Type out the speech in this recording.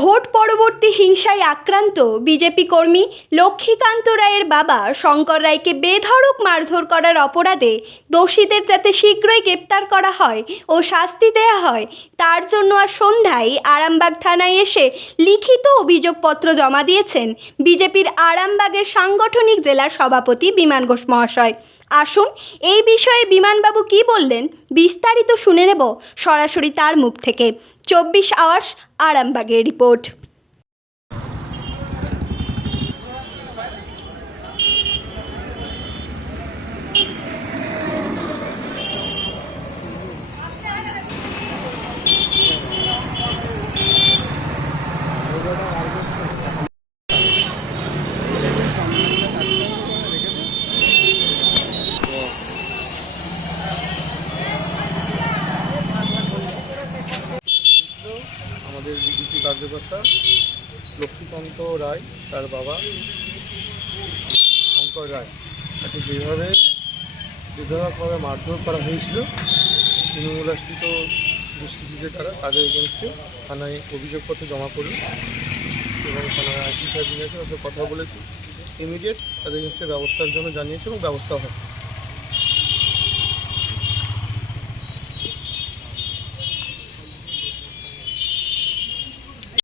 Vote পরবর্তী হিংসায় আক্রান্ত বিজেপি কর্মী লক্ষ্মীকান্ত রায়ের বাবা শঙ্কর রায়কে বেধড়ক মারধর করার অপরাধে দোষীদের যাতে শীঘ্রই গ্রেপ্তার করা হয় ও শাস্তি দেওয়া হয় তার জন্য আজ সন্ধ্যায় আরামবাগ থানায় এসে লিখিত অভিযোগপত্র জমা দিয়েছেন বিজেপির আরামবাগের সাংগঠনিক জেলা সভাপতি বিমান ঘোষ মহাশয়। আসুন এই বিষয়ে বিমানবাবু কি বললেন বিস্তারিত শুনে নেব সরাসরি তার মুখ থেকে। 24 আওয়ার্স আরামবাগের রিপোর্ট। আমাদের বিজেপি কার্যকর্তা লক্ষ্মীকান্ত রায় তার বাবা শঙ্কর রায় তাকে যেভাবে বেধড়কভাবে মারধর করা হয়েছিল তৃণমূল আশ্রিত দুষ্কৃতীদের দ্বারা তাদের এগেনস্টে থানায় অভিযোগপত্র জমা করল এবং থানায় আইসি সাহেব নিয়েছে ওদের কথা বলেছি, ইমিডিয়েট তাদের এগেনস্টে ব্যবস্থার জন্য জানিয়েছে এবং ব্যবস্থা হয়।